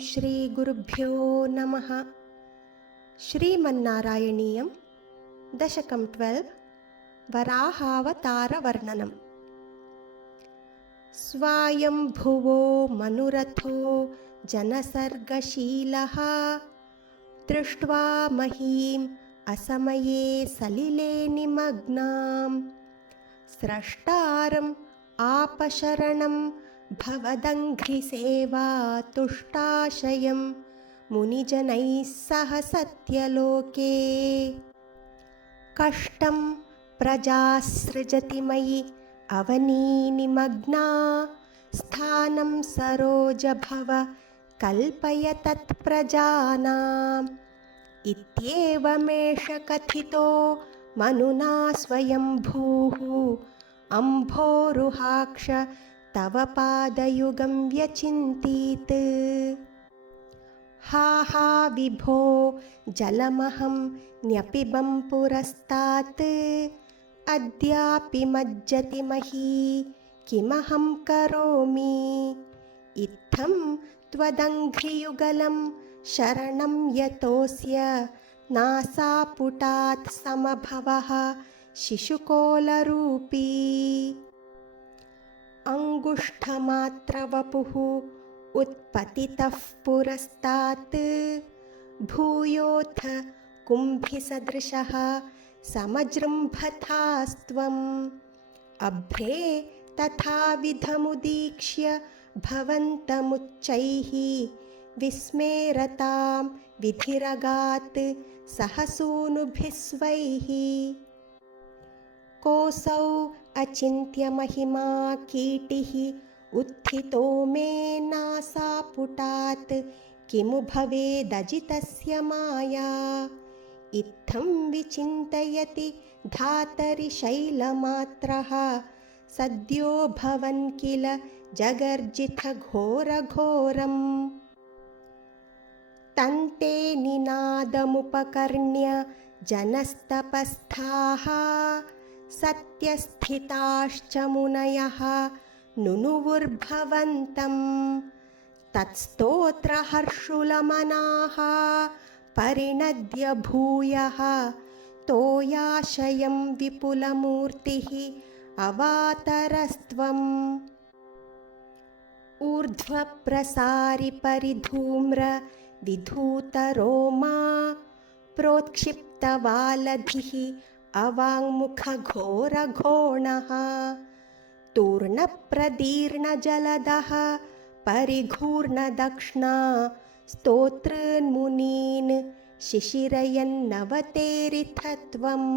श्रीगुरुभ्यो नमः। श्रीमन्नारायणीयं दशकं 12 वराहावतारवर्णनम्। स्वायम्भुवो मनुरथो जनसर्गशीलः दृष्ट्वा महीम् असमये सलिले निमग्नां स्रष्टारम् आपशरणं भवदङ्घ्रिसेवा तुष्टाशयं मुनिजनैः सह सत्यलोके। कष्टं प्रजासृजति मयि अवनीनिमग्ना स्थानं सरोजभव कल्पय तत्प्रजानाम् इत्येवमेष कथितो मनुना स्वयंभूः अम्भोरुहाक्ष तव पादयुगं व्यचिन्तीत्। हा हा विभो जलमहं न्यपिबं पुरस्तात् अद्यापि मज्जति मही किमहं करोमि। इत्थं त्वदङ्घ्रियुगलं शरणं यतोऽस्य नासापुटात् समभवः शिशुकोलरूपी। अङ्गुष्ठमात्रवपुः उत्पतितः पुरस्तात् भूयोऽथ कुम्भिसदृशः समजृम्भथास्त्वम्। अभ्रे तथाविधमुदीक्ष्य भवन्तमुच्चैः विस्मेरतां विधिरगात् सहसूनुभिः स्वैः। कोऽसौ अचिन्त्यमहिमा कीटिः उत्थितो मे नासापुटात् किमु भवेदजितस्य माया। इत्थं विचिन्तयति धातरिशैलमात्रः सद्यो भवन् किल जगर्जितघोरघोरम्। तन्ते निनादमुपकर्ण्य जनस्तपस्थाः सत्यस्थिताश्च मुनयः नुनुवुर्भवन्तम्। तत्स्तोत्रहर्षुलमनाः परिणद्य भूयः तोयाशयं विपुलमूर्तिः अवातरस्त्वम्। ऊर्ध्वप्रसारि परिधूम्र विधूतरोमा प्रोत्क्षिप्तवालधिः अवाङ्मुखघोरघोणः तूर्णप्रदीर्णजलदः परिघूर्णदक्ष्णा स्तोतॄन्मुनीन् शिशिरयन्नवतेरिथत्वम्।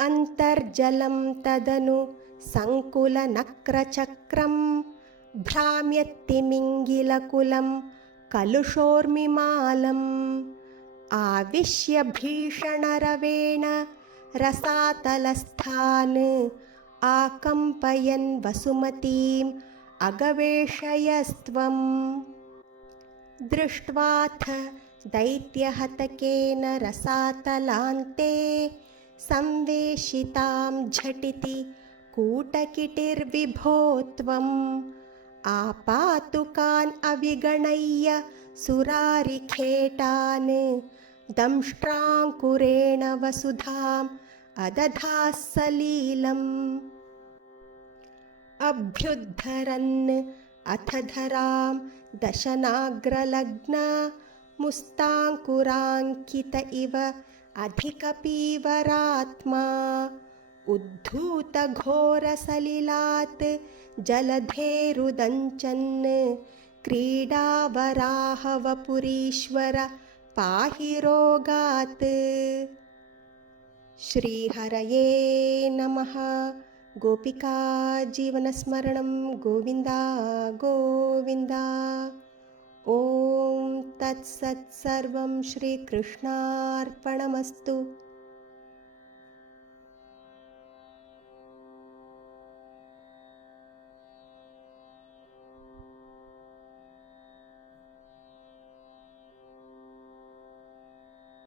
अन्तर्जलं तदनु सङ्कुलनक्रचक्रं भ्राम्यत्तिमिङ्गिलकुलं कलुषोर्मिमालम् आविश्य भीषणरवेण रसातलस्थान् आकम्पयन् वसुमतीम् अगवेषयस्त्वम्। दृष्ट्वाथ दैत्यहतकेन रसातलान्ते संवेशितां झटिति कूटकिटिर्विभो त्वम्। आपातुकान् अविगणय्य सुरारिखेटान् दंष्ट्राङ्कुरेण वसुधाम् अदधाः सलीलम्। अभ्युद्धरन् अथ धरां दशनाग्रलग्ना मुस्ताङ्कुराङ्कित इव अधिकपीवरात्मा उद्धूतघोरसलिलात् जलधेरुदञ्चन् क्रीडावराहवपुरीश्वर पाहि रोगात्। श्रीहरये नमः। गोपिका जीवनस्मरणं गोविन्दा गोविन्दा। ॐ तत्सत् सर्वं श्रीकृष्णार्पणमस्तु।